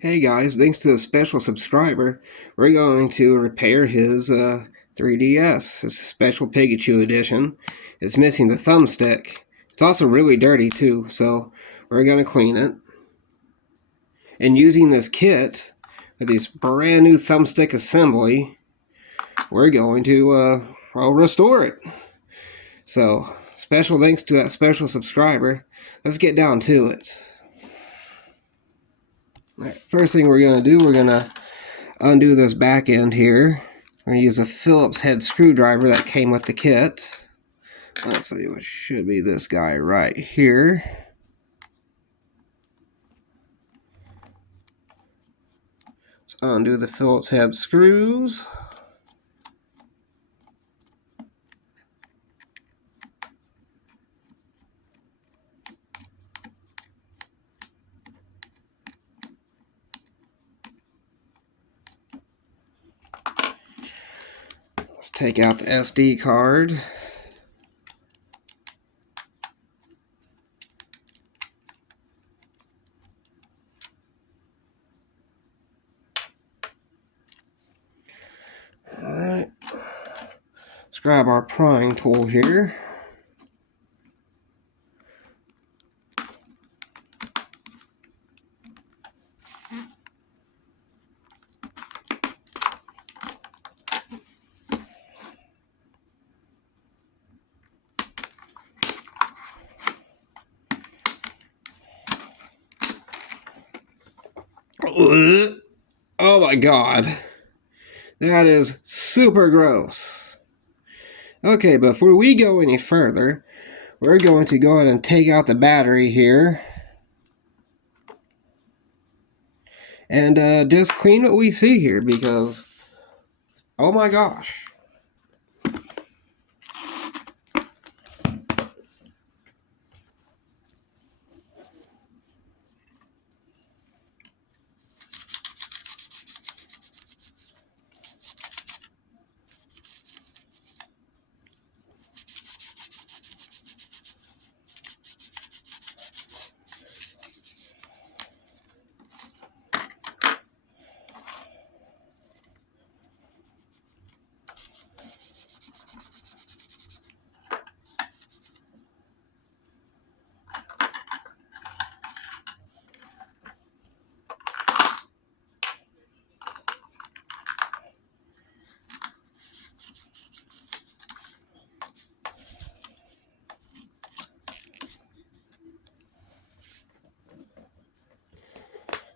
Hey guys, thanks to a special subscriber, we're going to repair his 3DS. It's a special Pikachu edition. It's missing the thumbstick. It's also really dirty too, so we're going to clean it. And using this kit, with this brand new thumbstick assembly, we're going to restore it. So, special thanks to that special subscriber. Let's get down to it. Alright, first thing we're going to do, we're going to undo this back end here. I'm going to use a Phillips head screwdriver that came with the kit. Let's see, what should be this guy right here. Let's undo the Phillips head screws. Let's take out the SD card. Alright. Let's grab our prying tool here. Oh my god. That is super gross. Okay, before we go any further, we're going to go ahead and take out the battery here. And just clean what we see here because, oh my gosh.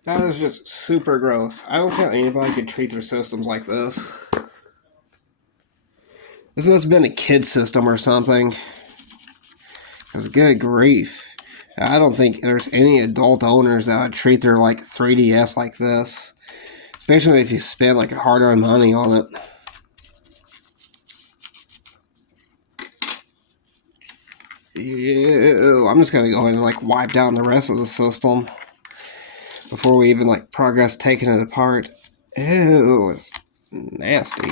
That is just super gross. I don't think anybody could treat their systems like this. This must have been a kid system or something. Because good grief. I don't think there's any adult owners that would treat their 3DS like this. Especially if you spend hard-earned money on it. Ew. I'm just going to go ahead and wipe down the rest of the system before we even progress taking it apart. Ew, it's nasty.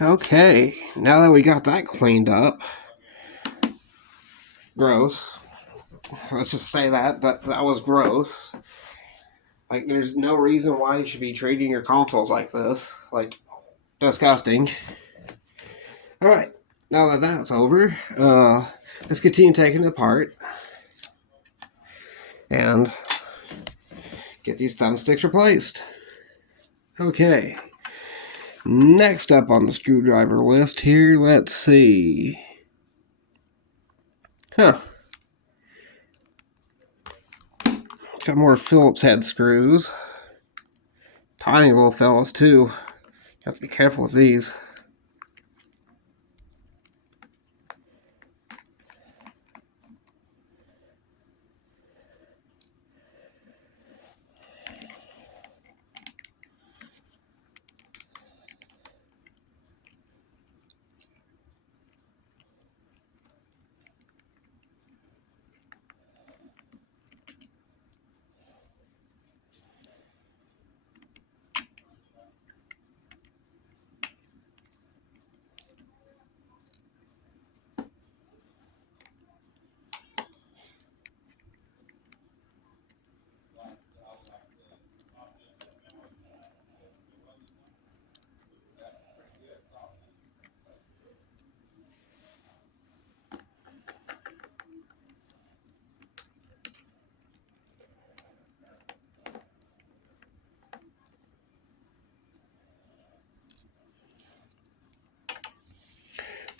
Okay, now that we got that cleaned up, gross. Let's just say that was gross. Like, there's no reason why you should be treating your consoles like this. Like, disgusting. All right, now that that's over, let's continue taking it apart and get these thumbsticks replaced. Okay. Next up on the screwdriver list here, let's see. Huh. Got more Phillips head screws. Tiny little fellas, too. You have to be careful with these.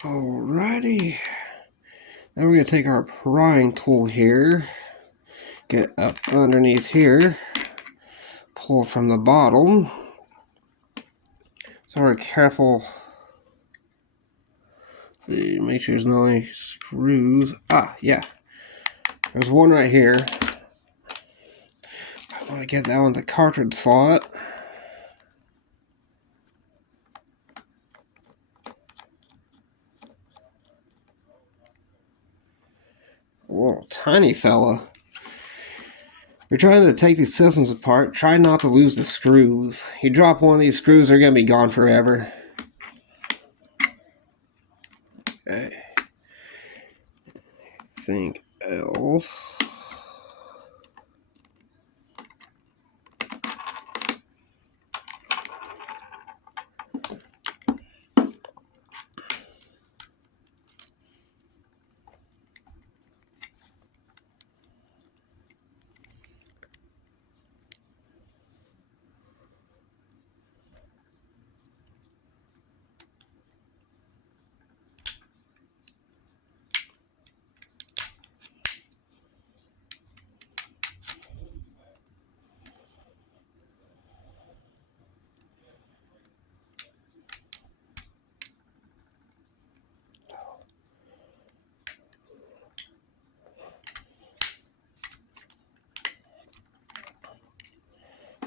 Alrighty. Now we're going to take our prying tool here, get up underneath here, pull from the bottom. So we're careful. See, make sure there's no any screws. Ah, yeah. There's one right here. I want to get that one, the cartridge slot. A little tiny fella. We're trying to take these systems apart. Try not to lose the screws. You drop one of these screws, they're going to be gone forever. Okay. Think else.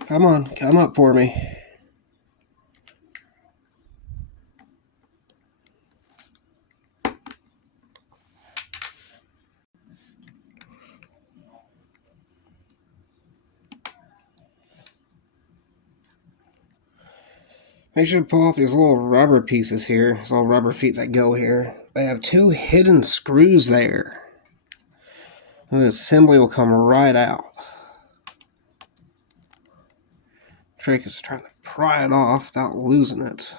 Come on, come up for me. Make sure to pull off these little rubber pieces here, these little rubber feet that go here. They have two hidden screws there. And the assembly will come right out. Trick is trying to pry it off without losing it.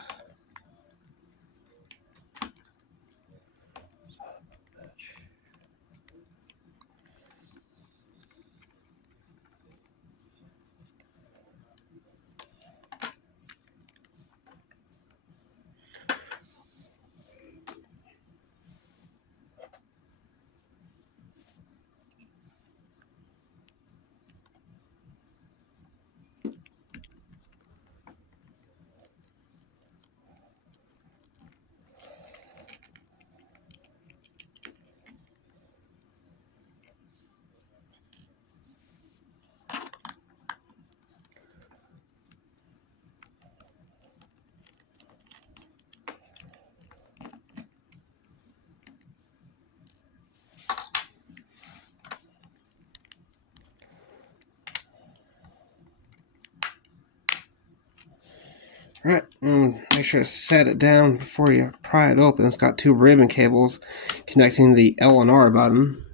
Right, and make sure to set it down before you pry it open. It's got two ribbon cables connecting the L and R button.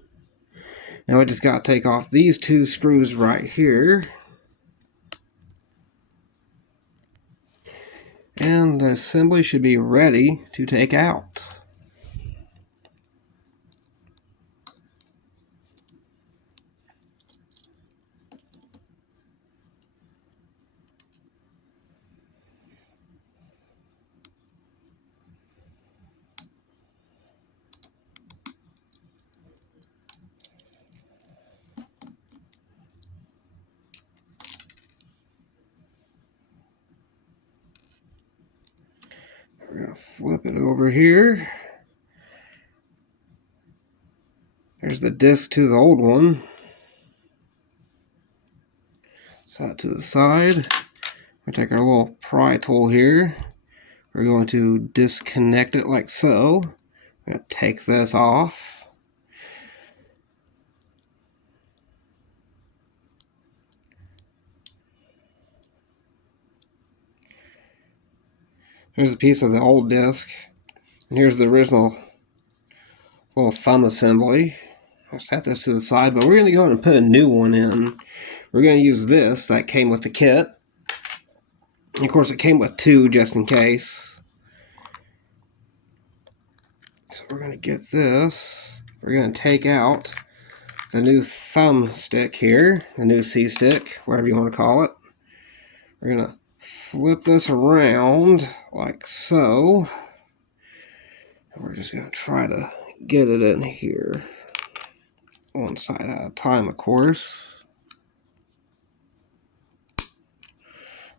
Now we just got to take off these two screws right here. And the assembly should be ready to take out. We're going to flip it over here. There's the disc to the old one. Set it to the side. We take our little pry tool here. We're going to disconnect it like so. I'm going to take this off. Here's a piece of the old disc. And here's the original little thumb assembly. I'll set this to the side, but we're going to go ahead and put a new one in. We're going to use this that came with the kit. And of course, it came with two just in case. So we're going to get this. We're going to take out the new thumb stick here, the new C-stick, whatever you want to call it. We're going to flip this around like so. And we're just going to try to get it in here. One side at a time, of course.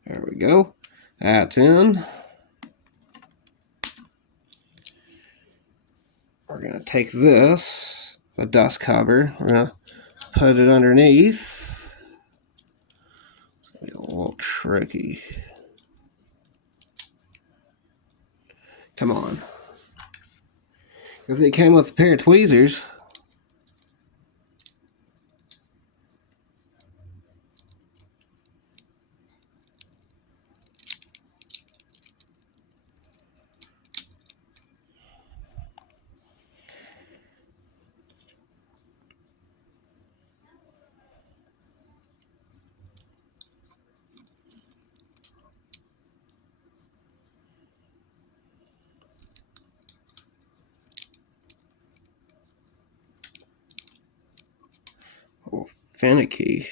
There we go. That's in. We're going to take this, the dust cover, we're going to put it underneath. It's going to be a little tricky. Come on. Because it came with a pair of tweezers. A little finicky.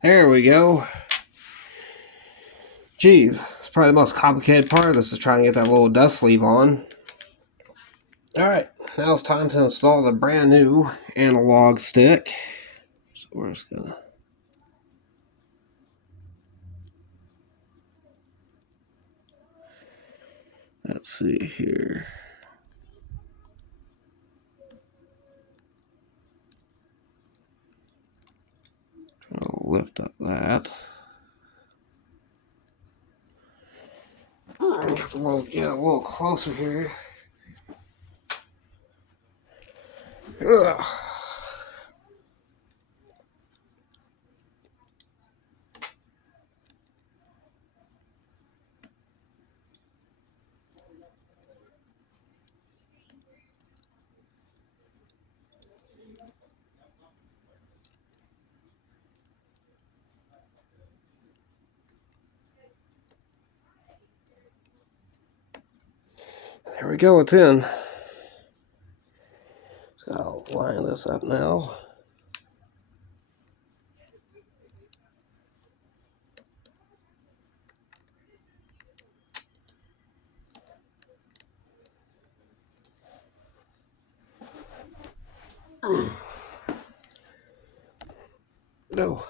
There we go. Geez, it's probably the most complicated part of this is trying to get that little dust sleeve on. Alright, now it's time to install the brand new analog stick. So we're just gonna... Let's see here. I'll lift up that. Get a little closer here. Ugh. There we go, it's in. So I'll line this up now. No.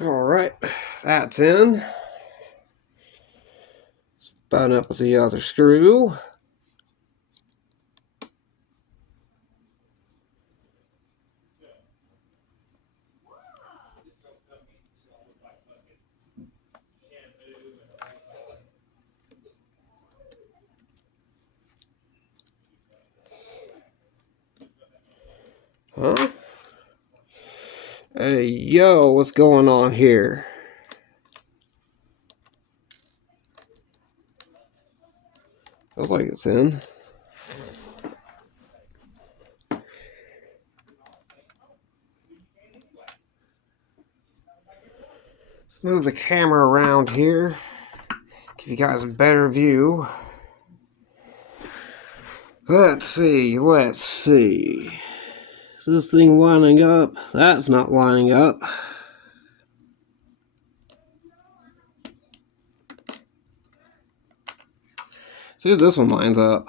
Alright, that's in. Button up with the other screw. Huh? Hey, yo, what's going on here? Looks like it's in. Let's move the camera around here. Give you guys a better view. Let's see. Is this thing lining up? That's not lining up. See if this one lines up.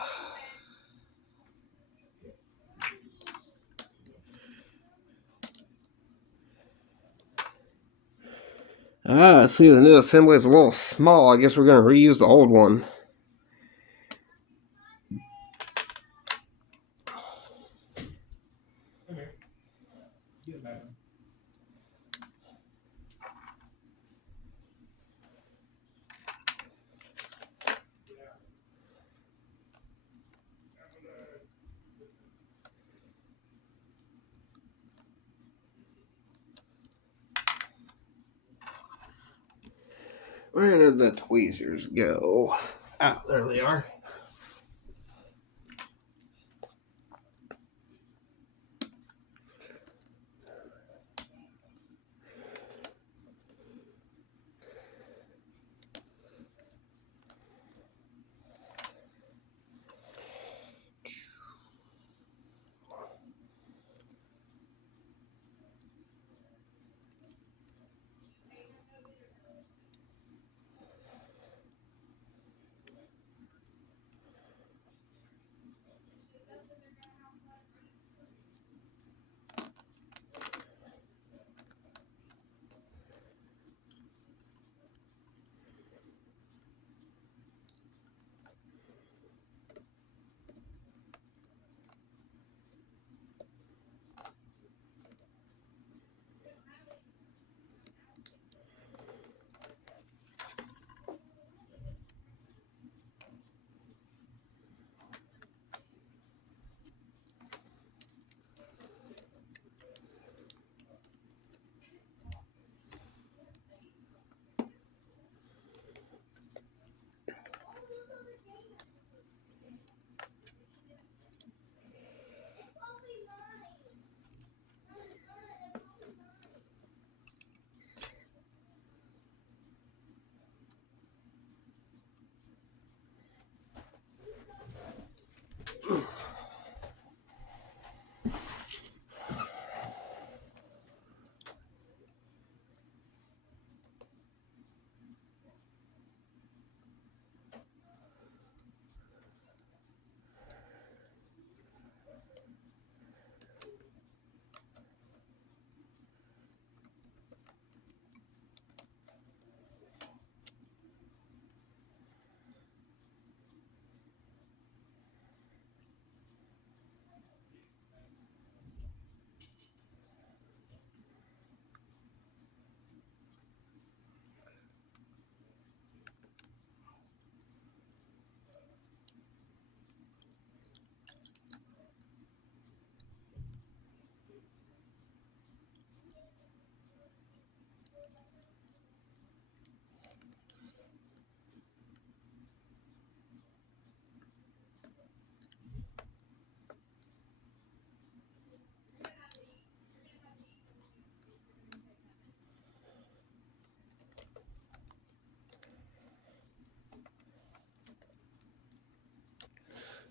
See, the new assembly is a little small. I guess we're going to reuse the old one. Where did the tweezers go? Ah, there they are.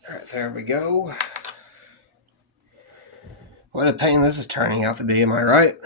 Alright, there we go. What a pain this is turning out to be, am I right?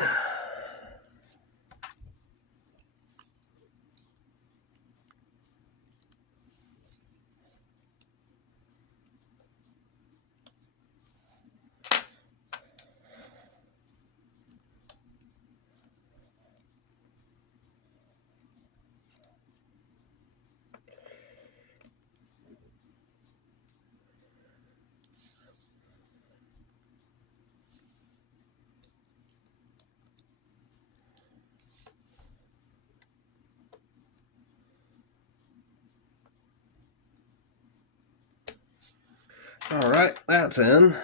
Alright, that's in.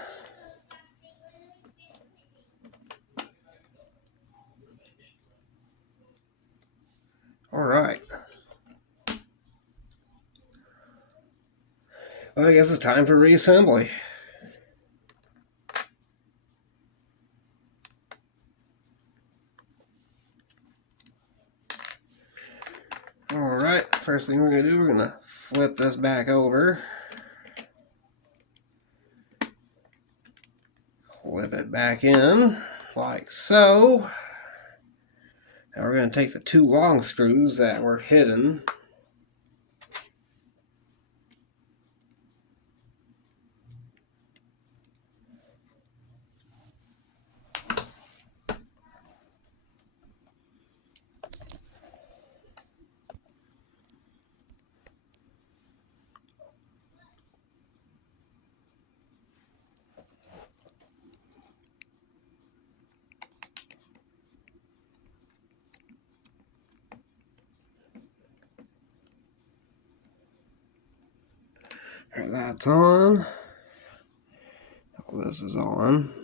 Alright. Well, I guess it's time for reassembly. Alright, first thing we're going to do, we're going to flip this back over. Flip it back in, like so. Now we're going to take the two long screws that were hidden. That's on. This is on.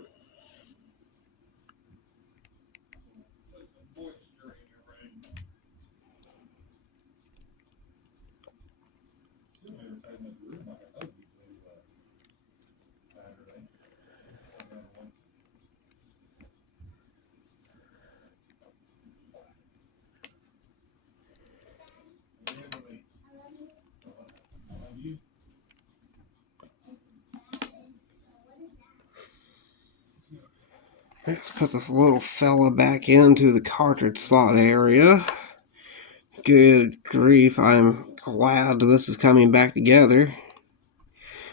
Let's put this little fella back into the cartridge slot area. Good grief, I'm glad this is coming back together.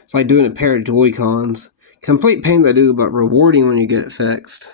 It's like doing a pair of Joy-Cons. Complete pain to do, but rewarding when you get it fixed.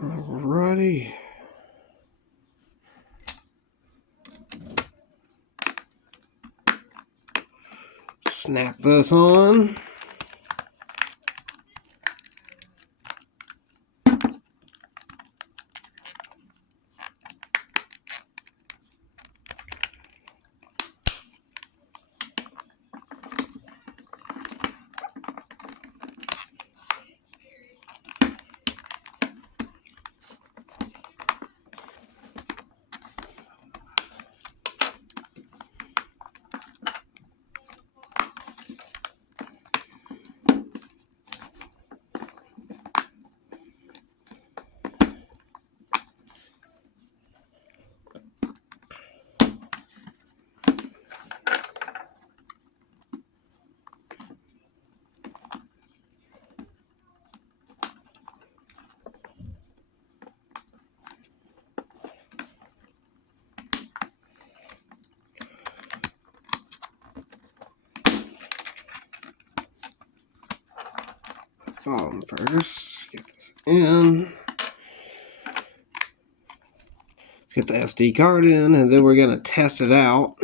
Alrighty. Snap this on. Bottom first. Get this in. Let's get the SD card in, and then we're going to test it out.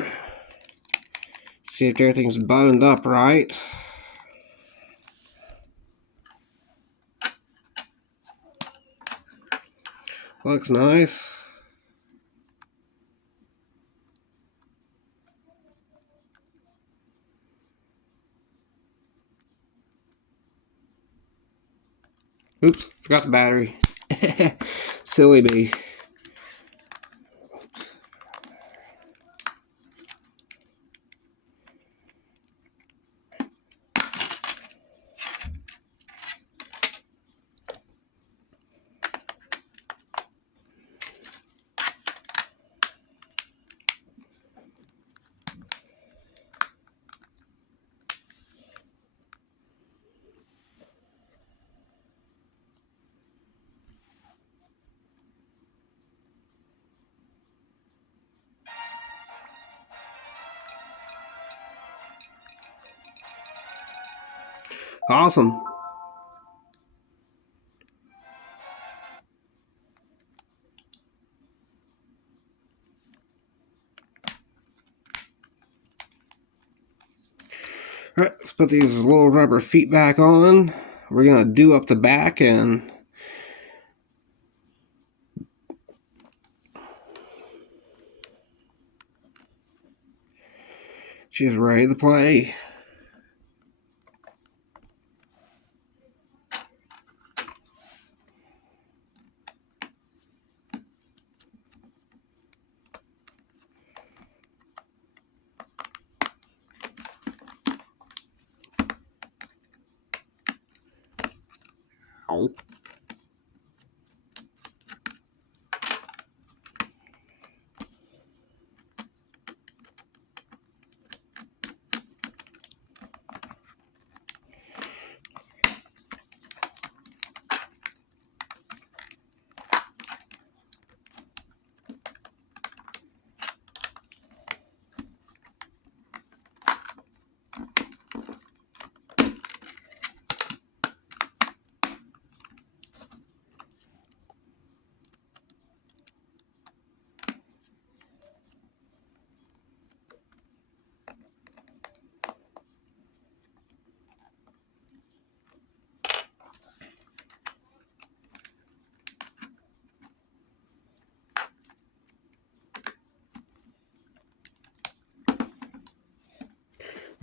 See if everything's buttoned up right. Looks nice. Oops, forgot the battery. Silly me. Awesome. Alright, let's put these little rubber feet back on. We're going to do up the back, and she's ready to play. Ow.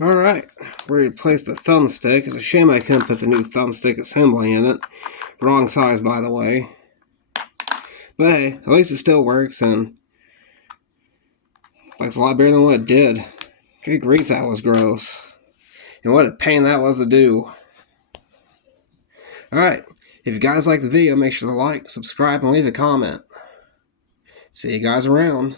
Alright, we replaced the thumbstick. It's a shame I couldn't put the new thumbstick assembly in it. Wrong size, by the way. But hey, at least it still works, and looks a lot better than what it did. Good grief, that was gross. And what a pain that was to do. Alright, if you guys like the video, make sure to like, subscribe, and leave a comment. See you guys around.